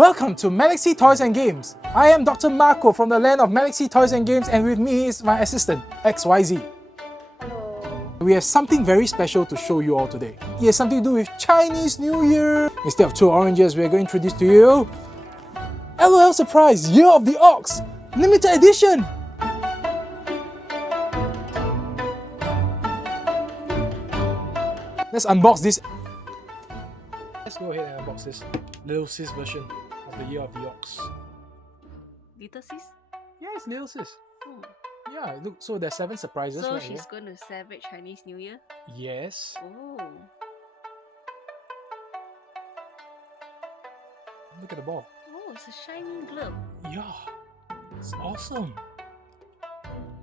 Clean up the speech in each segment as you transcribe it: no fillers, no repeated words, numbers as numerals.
Welcome to Galaxy Toys and Games. I am Dr. Marco from the land of Galaxy Toys and Games, and with me is my assistant, XYZ. Hello. We have something very special to show you all today. It has something to do with Chinese New Year. Instead of 2 oranges, we are going to introduce to you L.O.L Surprise Year of the Ox, limited edition. Let's unbox this. Let's go ahead and unbox this Little Sis version of the Year of the Ox. Little sis? Yeah, it's Little Sis. Oh. Yeah, look, so there's 7 surprises So right she's here. going to celebrate Chinese New Year? Yes. Oh. Look at the ball. Oh, it's a shining glove. Yeah, it's awesome.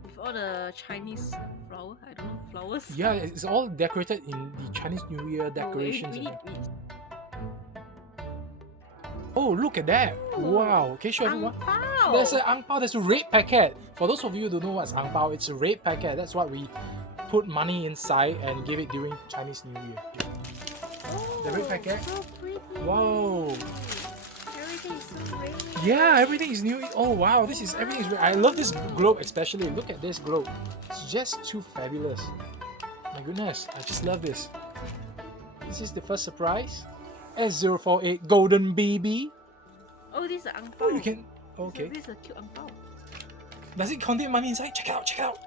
With all the Chinese flower, I don't know, flowers. Yeah, it's all decorated in the Chinese New Year decorations. Oh, and oh, look at that! Ooh. Wow. Okay, show everyone. Ang Bao. There's an ang pao. There's a red packet. For those of you who don't know what's ang pao, it's a red packet. That's what we put money inside and give it during Chinese New Year. Oh, The red packet. so pretty. Wow. Everything is so red. Yeah, everything is new. Oh wow, everything is red. I love this globe especially. Look at this globe. It's just too fabulous. My goodness, I just love this. This is the first surprise. S048 Golden BB. Oh, this is ang Oh, bao. you can. Okay. This is a cute ang bao. Does it contain money inside? Check it out. Check it out.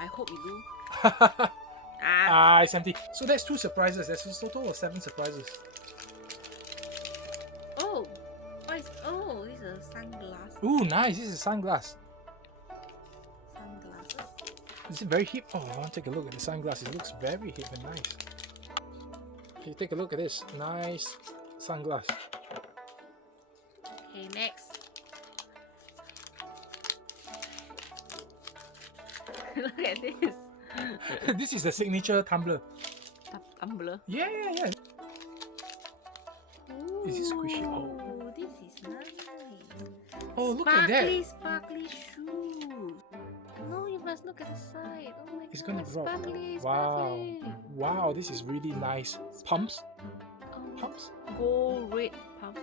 I hope you do. Ah, it's empty. So that's 2 surprises. There's a total of 7 surprises. Oh, what is? Oh, this is a sunglass. Ooh, nice. This is a sunglass. Sunglasses. Is it very hip? Oh, I want to take a look at the sunglasses. It looks very hip and nice. Okay, take a look at this. Nice sunglass. Okay, next. Look at this. This is the signature tumbler. Tumbler. Yeah. Is this squishy? Oh. Oh, this is nice. Oh, look at that. Sparkly shoe. No, you must look at the side. Oh my It's god. gonna drop. Sparkly, Wow. sparkly. Wow, this is really nice. Pumps? Oh, Pumps? gold, red pump.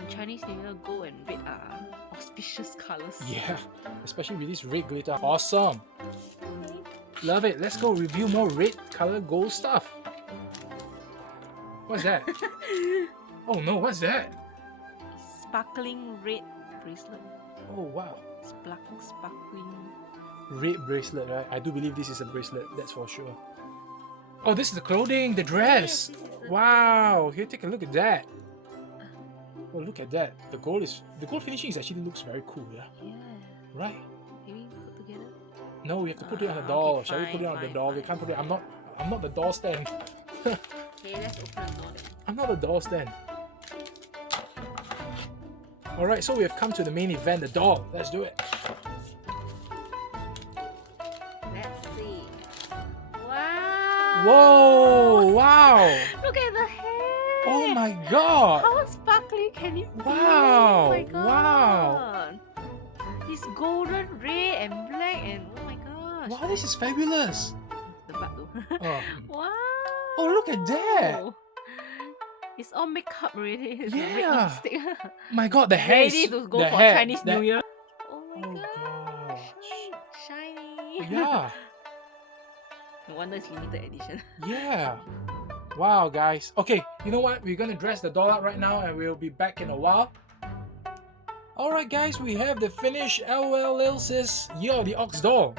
In Chinese New Year, gold and red are auspicious colors. Yeah, especially with this red glitter. Awesome. Love it. Let's go review more red color gold stuff. What's that? Oh no, what's that? Sparkling red bracelet. Oh wow. Sparkling. Red bracelet, right? I do believe this is a bracelet, that's for sure. Oh, this is the clothing, the dress. Yes, this is the- Wow, here, take a look at that. Oh, look at that. The gold finishing actually looks very cool, yeah? Yeah. Right? Maybe put together. No, we have to put it on the Ah, doll. okay, Shall we put it on the fine, doll? We fine, can't put it. I'm fine. not the doll stand. Okay, let's open the door then. I'm not the doll stand. Alright, so we have come to the main event, the doll. Let's do it. Let's see. Wow! Whoa! Wow! Look at the hair! Oh my god! How sparkly can it be? Wow, Oh my god! wow. It's golden, red, and black, and oh my gosh! Wow, this is fabulous! The butt though. Oh. Wow! Oh, look at that! It's all makeup already. It's Yeah. red lipstick. My god, the hair Ready is... to go the for hair, Chinese that- New Year. Oh my Oh gosh! gosh. Shiny. Yeah, No wonder it's limited edition. yeah. Wow, guys. Okay, you know what? We're gonna dress the doll up right now and we'll be back in a while. Alright guys, we have the finished L.O.L Sis Year of the Ox doll.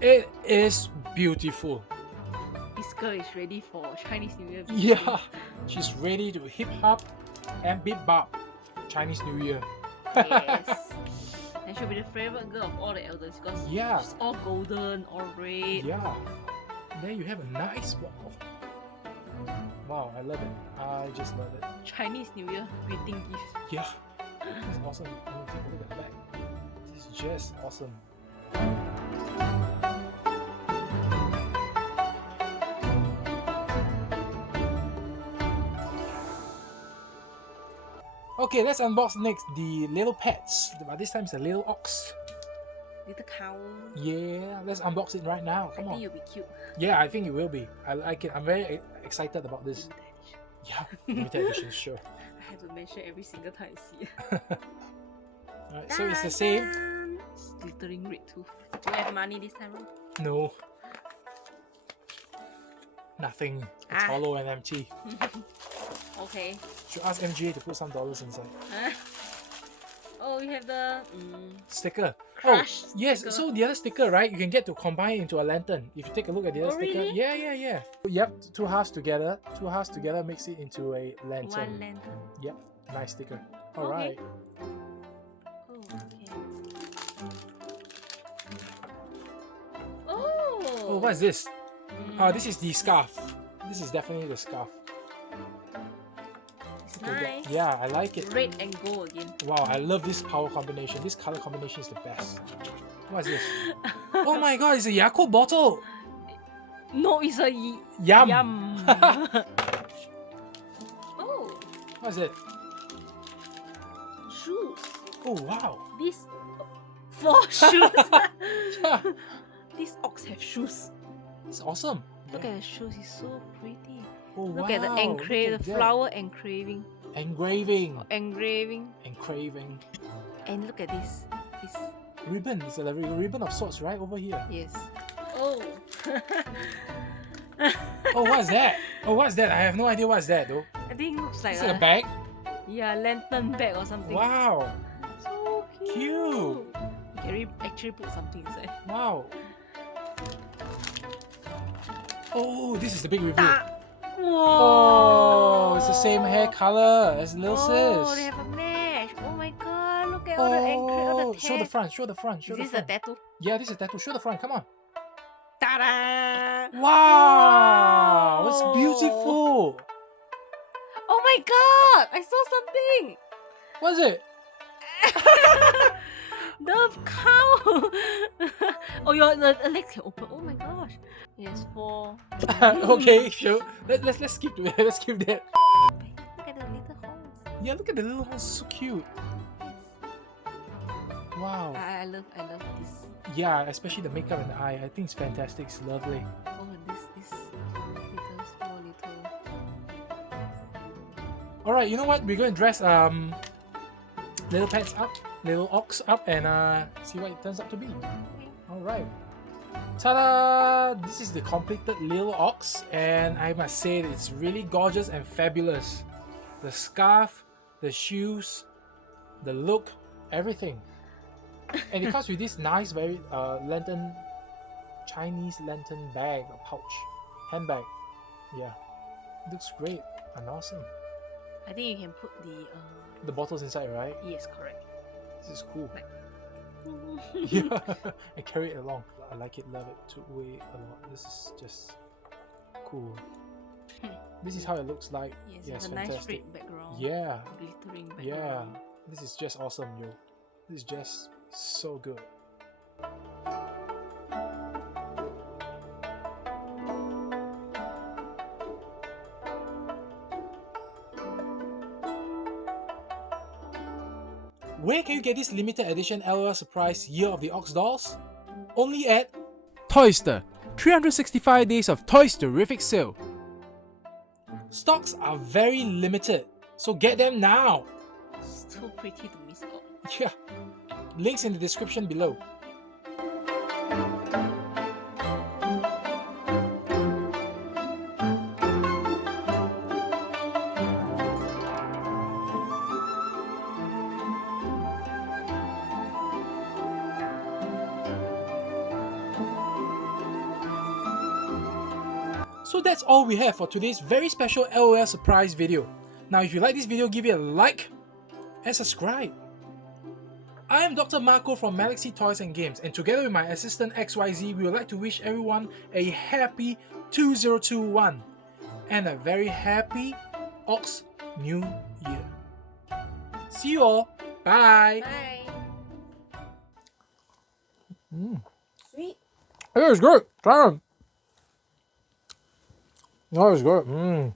It is beautiful. This girl is ready for Chinese New Year. Yeah, she's ready to hip hop and bip bop Chinese New Year. Yes. And she'll be the favorite girl of all the elders because Yeah. she's all golden, all red. Yeah. And then you have a nice wall. Wow, I love it. I just love it. Chinese New Year greeting gift. Yeah. It's awesome. I'm gonna take a look at the back. This is just awesome. Okay, let's unbox next the little pets. But this time it's a little ox. Little cow. Yeah, let's unbox it right now. I Come think on. you'll be cute. Yeah, I think it will be. I like it. I'm very excited about this. Yeah, limited edition, sure. I have to mention every single time I see it. Alright, so it's the same. Dun. It's glittering red too. Do you have money this time around? No. Nothing. It's hollow and empty. Okay. Should ask MGA to put some dollars inside. Oh, you have the Sticker. crush yes. sticker. So the other sticker, right? You can get to combine it into a lantern. If you take a look at the other sticker, really? yeah. Yep, two halves together. Two halves together makes it into a lantern. One lantern. Yep, nice sticker. Okay. Alright. Oh, okay. Oh. Oh, what's this? This is the scarf. This is definitely the scarf. It's Look at that. nice. Yeah, I like it. Red and gold again. Wow, I love this power combination. This color combination is the best. What's this? Oh my god, it's a Yakult bottle! No, it's a Yum! yum. Oh, What's it? shoes. Oh wow! These 4 shoes. Yeah, These ox have shoes. it's awesome. Look at the shoes, it's so pretty. Oh Look wow! at the look engrave, at the that. flower engraving. Engraving. Engraving. Engraving. And look at this. This. Ribbon. It's a ribbon of sorts right over here. Yes. Oh. Oh, what's that? Oh, what's that? I have no idea what's that though. I think it looks like Is it a bag? yeah, lantern bag or something. Wow! So cute. Cute. You can actually put something inside. Wow! Oh, this is the big reveal. Whoa! Oh, it's the same hair color as Lil Oh, Sis. they have a match. Oh my god, look at all the all Oh, the show the tags. front, show the front, show Is the this a front. tattoo? Yeah, this is a tattoo. Show the front, come on. Ta-da! Wow, it's Wow. beautiful. Oh my god, I saw something. What's it? The cow. Oh, your the legs can open. Oh my gosh. Yes, 4. Okay, sure. Let's skip to it. Let's skip that. Look at the little holes. Yeah, look at the little ones, so cute. Yes. Wow. I love this. Yeah, especially the makeup and the eye. I think it's fantastic. It's lovely. Oh, this little small little. All right, you know what? We're going to dress little pets up, little ox up, and see what it turns out to be. All right. Ta-da! This is the completed little ox, and I must say that it's really gorgeous and fabulous. The scarf, the shoes, the look, everything. And it comes with this nice, very lantern, Chinese lantern bag or pouch, handbag. Yeah, looks great and awesome. I think you can put The bottles inside, right? yes, correct. This is cool. Like- Yeah, and carry it along. I like it, love it, took away a lot. This is just cool. This is how it looks like. Yes, Yes, with a nice fantastic. red background. Yeah, Glittering yeah. background. This is just awesome, yo. This is just so good. Where can you get this limited edition L.O.L Surprise Year of the Ox dolls? Only at Toyster. 365 days of Toysterific sale. Stocks are very limited, so get them now. So pretty to miss out. Yeah. Links in the description below. So that's all we have for today's very special L.O.L surprise video. Now if you like this video, give it a like and subscribe. I am Dr. Marco from Galaxy Toys and Games, and together with my assistant XYZ, we would like to wish everyone a happy 2021 and a very happy Ox New Year. See you all. Bye. Bye. Sweet. It was good. Try them. No, it's good.